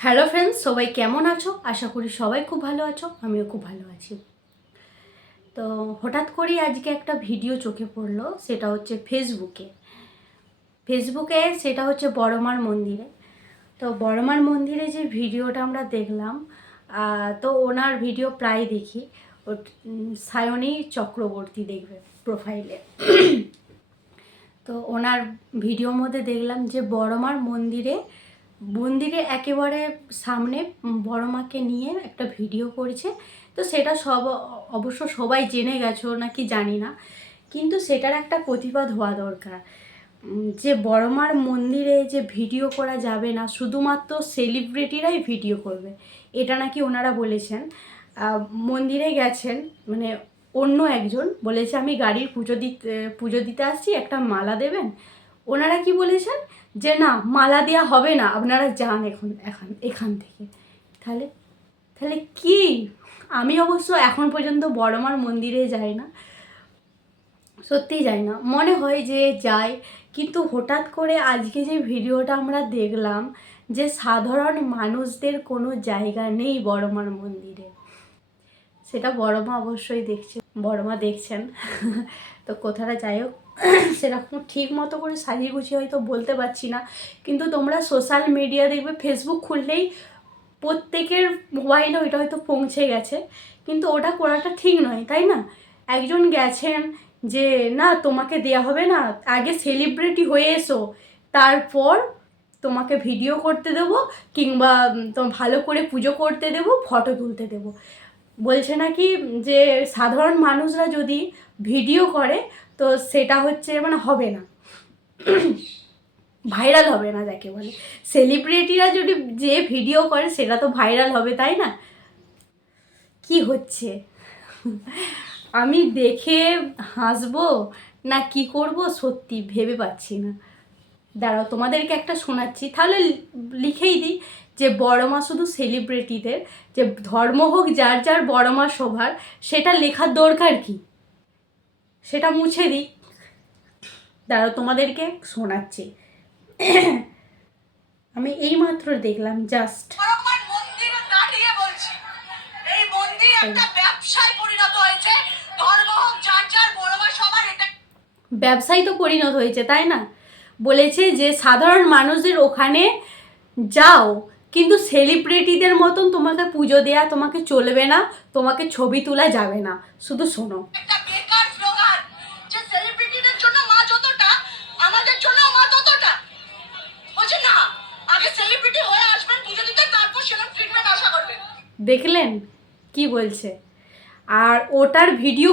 Hello friends, সবাই কেমন আছো? আশা করি সবাই খুব ভালো আছো। আমিও খুব ভালো আছি। তো হঠাৎ করেই আজকে একটা ভিডিও চোখে পড়লো, সেটা হচ্ছে ফেসবুকে সেটা হচ্ছে বড়মার মন্দিরে। তো বড়মার মন্দিরে যে ভিডিওটা আমরা দেখলাম, তো ওনার ভিডিও প্রায় দেখি। সায়নী চক্রবর্তী দেখবে প্রোফাইলে। তো ওনার ভিডিওর মধ্যে দেখলাম যে বড়মার মন্দিরে একেবারে সামনে বড়মাকে নিয়ে একটা ভিডিও করেছে। তো সেটা অবশ্য সবাই জেনে গেছো নাকি জানি না, কিন্তু সেটার একটা প্রতিবাদ হওয়া দরকার। যে বড়মার মন্দিরে যে ভিডিও করা যাবে না, শুধুমাত্র সেলিব্রিটিরাই ভিডিও করবে, এটা নাকি ওনারা বলেছেন। মন্দিরে গেছেন, মানে অন্য একজন বলেছে আমি গাড়ির পুজো দিতে আসছি, একটা মালা দেবেন। ওনারা কি বলেছেন যে না, মালা দেওয়া হবে না, আপনারা যান এখান থেকে। তাহলে তাহলে কি? আমি অবশ্য এখন পর্যন্ত বড়মার মন্দিরে যাই না, সত্যিই যাই না, মনে হয় যে যাই, কিন্তু হঠাৎ করে আজকে যে ভিডিওটা আমরা দেখলাম যে সাধারণ মানুষদের কোনো জায়গা নেই বড়মার মন্দিরে, সেটা বড়মা অবশ্যই বড়মা দেখছেন। তো কোথাটা যাই হোক, সেরকম ঠিক মতো করে সাজিয়ে গুছিয়ে হয়তো বলতে পারছি না, কিন্তু তোমরা সোশ্যাল মিডিয়া দেখবে, ফেসবুক খুললেই প্রত্যেকের মোবাইলে ওইটা হয়তো পৌঁছে গেছে, কিন্তু ওটা করাটা ঠিক নয়, তাই না? একজন গেছেন যে না, তোমাকে দেয়া হবে না, আগে সেলিব্রিটি হয়ে এসো, তারপর তোমাকে ভিডিও করতে দেবো, কিংবা তোমার ভালো করে পুজো করতে দেবো, ফটো তুলতে দেবো। বলছে নাকি যে সাধারণ মানুষরা যদি ভিডিও করে তো সেটা হচ্ছে মানে হবে না, ভাইরাল হবে না যাকে বলে। সেলিব্রিটিরা যদি যে ভিডিও করে সেটা তো ভাইরাল হবে, তাই না? কি হচ্ছে আমি দেখে হাসবো না কি করব, সত্যি ভেবে পাচ্ছি না। দাঁড়াও, তোমাদেরকে একটা শোনাচ্ছি, তাহলে লিখেই দিই যে বড়মা শুধু সেলিব্রিটিদের, যে ধর্ম হোক যার যার বড়মা সবার, সেটা লেখার দরকার কি? সেটা মুছে দিই। দাঁড়াও, তোমাদেরকে শোনাচ্ছি। আমি এইমাত্র দেখলাম, জাস্ট ব্যবসায় তো পরিণত হয়েছে, তাই না? বলেছে যে সাধারণ মানুষদের ওখানে যাও, কিন্তু সেলিব্রিটিদের মতন তোমাকে পুজো দেয়া তোমাকে চলবে না, তোমাকে ছবি তোলা যাবে না। শুধু শোনো। দেখলেন কি বলছে? আর ওটার ভিডিও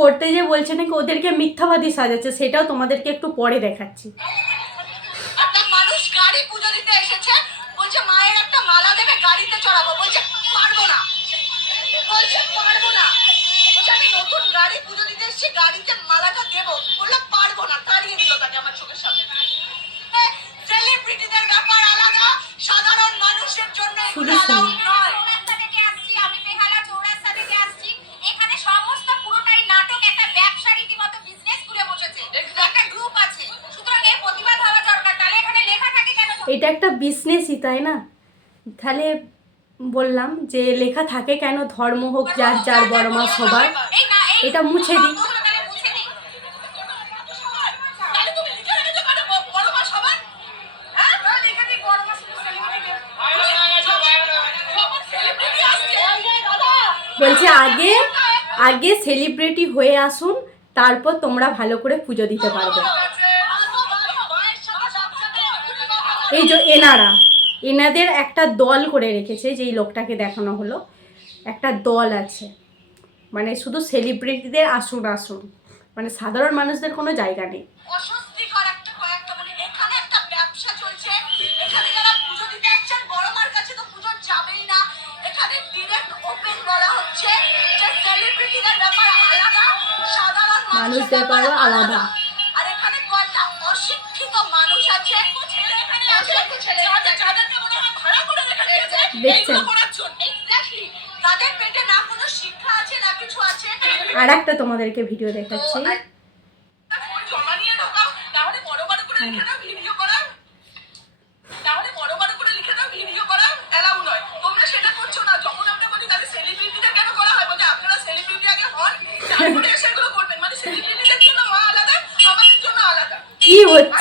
করতে যে বলছে নাকি ওদেরকে মিথ্যাবাদী সাজাচ্ছে, সেটাও তোমাদেরকে একটু পরে দেখাচ্ছি। শুধু শুনুন। এটা একটা বিজনেসই, তাই না? তাহলে বললাম যে লেখা থাকে কেন, ধর্ম হোক যার যার বড়মা সবার, এটা মুছে দিই। বলছে আগে সেলিব্রিটি হয়ে আসুন, তারপর তোমরা ভালো করে পুজো দিতে পারবে। এই যে এনাদের একটা দল করে রেখেছে, যেই লোকটাকে দেখানো হলো, একটা দল আছে, মানে শুধু সেলিব্রিটিদের আসুন, মানে সাধারণ মানুষদের কোনো জায়গা নেই। মানুষদের ব্যাপারও আলাদা। দেখছেন? আর একটা তোমাদেরকে ভিডিও দেখাচ্ছি।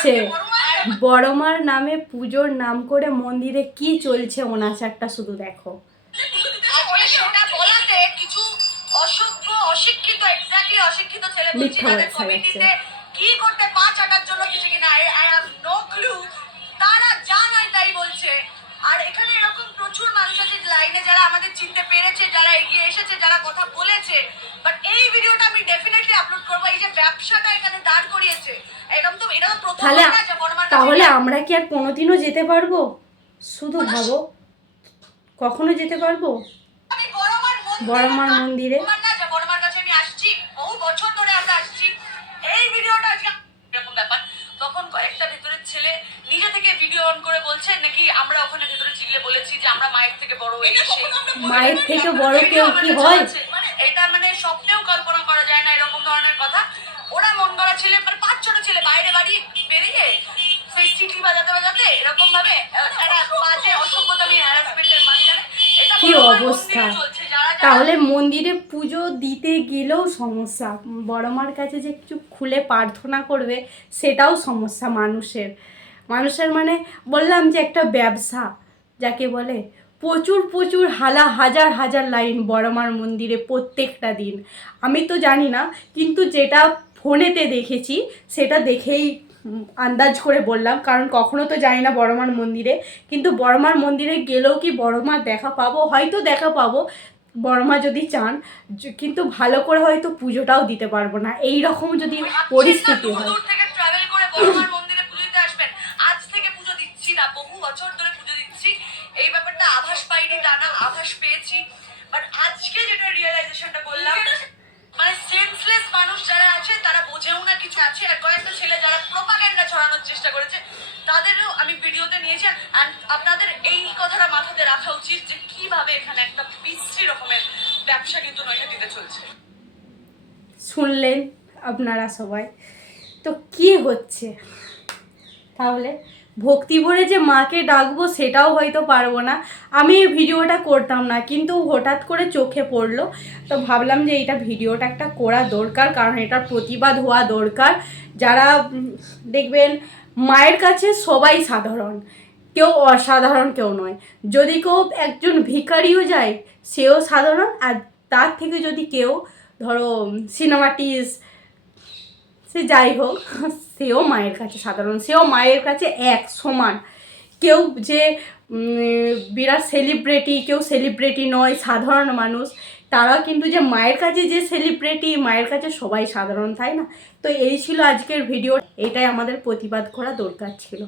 হচ্ছে বড়মার নামে পুজোর নাম করে মন্দিরে কি চলছে অনাচারটা শুধু দেখো। অশিক্ষিত এক্স্যাক্টলি অশিক্ষিত ছেলে বলছি তাদের কমিটিতে কি করতে পা চাটার জন্য কিছু কিনা আই হ্যাভ নো ক্লু, তারা যা নয় তাই বলছে। আর এখানে এরকম প্রচুর মানুষ আছে লাইনে যারা আমাদের চিনতে পেরেছে, যারা এগিয়ে এসেছে, যারা কথা বলেছে, বাট এই ভিডিওটা আমি ডেফিনেটলি আপলোড করব। এই যে ব্যবসাটা এখানে দাঁড় করিয়েছে, এরকম তো এটা তো প্রথম না যে বড়মার, তাহলে আমরা কি আর কোনোদিনও যেতে পারবো? শুধু ভাবো, কখনো যেতে পারবো বড়মার মন্দিরে? বড়মার কাছে আমি আসছি, বহু বছর ধরে আমরা আসছি। এই ভিডিওটা এরকম ব্যাপার, তখন কয়েকটা ভেতরের ছেলে নিজে থেকে ভিডিও অন করে বলছে নাকি আমরা ওখানে ভেতরে চিল্লে বলেছি যে আমরা মায়ের থেকে বড় হয়ে গেছি। মায়ের থেকে বড় কেউ কি হয়? এটা মানে স্বপ্নেও কল্পনা করা যায় না এরকম ধরনের কথা। ওরা মন করা ছেলে, মানে 5-6 ছেলে বাইরে বাড়ি বেরিয়ে সেই সিটি বাজাতে বাজাতে এরকম ভাবে একটা বাজে অসভ্যতামি হ্যারাসমেন্টের মাঝখানে এটা কি অবস্থা! তাহলে মন্দিরে পুজো দিতে গেলেও সমস্যা, বড়মার কাছে যে কিছু খুলে প্রার্থনা করবে সেটাও সমস্যা মানুষের মানে বললাম যে একটা ব্যবসা যাকে বলে, প্রচুর প্রচুর হাজার হাজার লাইন বড়মার মন্দিরে প্রত্যেকটা দিন। আমি তো জানি না, কিন্তু যেটা ফোনেতে দেখেছি সেটা দেখেই আন্দাজ করে বললাম, কারণ কখনো তো যাই না বড়মার মন্দিরে। কিন্তু বড়মার মন্দিরে গেলেও কি বড়মার দেখা পাবো? হয়তো দেখা পাবো বড়মা যদি চান, কিন্তু ভালো করে হয়তো পুজোটাও দিতে পারবো না এই রকম যদি পরিস্থিতি হয়। আজ থেকে পুজো দিচ্ছি না, বহু বছর ধরে পুজো দিচ্ছি, এই ব্যাপারটা আভাস পাইনি তা না, আভাস পেয়েছি। বাট আজকে যেটা রিয়েলাইজেশনটা করলাম, মানে সেন্সলেস মানুষ যারা আছে তারা বোঝেও না কিছু আছে। আর কয়েকটা ছেলে যারা প্রোপাগান্ডা ছড়ানোর চেষ্টা করেছে তাদেরও আমি ভিডিওতে নিয়েছি। আর আপনাদের এই কথাটা মাথাতে রাখা উচিত যে কিভাবে এখানে একটা বিশ্রী রকমের ব্যবসা কিন্তু নয়টা দিতে চলছে। শুনলেন আপনারা সবাই, তো কি হচ্ছে? তাহলে ভক্তি ভরে যে মাকে ডাকবো সেটাও হয়তো পারবো না। আমি এই ভিডিওটা করতাম না, কিন্তু হঠাৎ করে চোখে পড়লো, তো ভাবলাম যে এইটা ভিডিওটা একটা করা দরকার, কারণ এটার প্রতিবাদ হওয়া দরকার। যারা দেখবেন মায়ের কাছে সবাই সাধারণ, কেউ অসাধারণ কেউ নয়। যদি কেউ একজন ভিখারিও যায় সেও সাধারণ, আর তার থেকে যদি কেউ ধরো সিনেমাটিস, সে যাই হোক, সেও মায়ের কাছে সাধারণ, সেও মায়ের কাছে এক সমান। কেউ যে বিরাট সেলিব্রিটি, কেউ সেলিব্রিটি নয়, সাধারণ মানুষ, তারাও কিন্তু যে মায়ের কাছে যে সেলিব্রিটি, মায়ের কাছে সবাই সাধারণ, তাই না? তো এই ছিল আজকের ভিডিও, এটাই আমাদের প্রতিবাদ করা দরকার ছিল।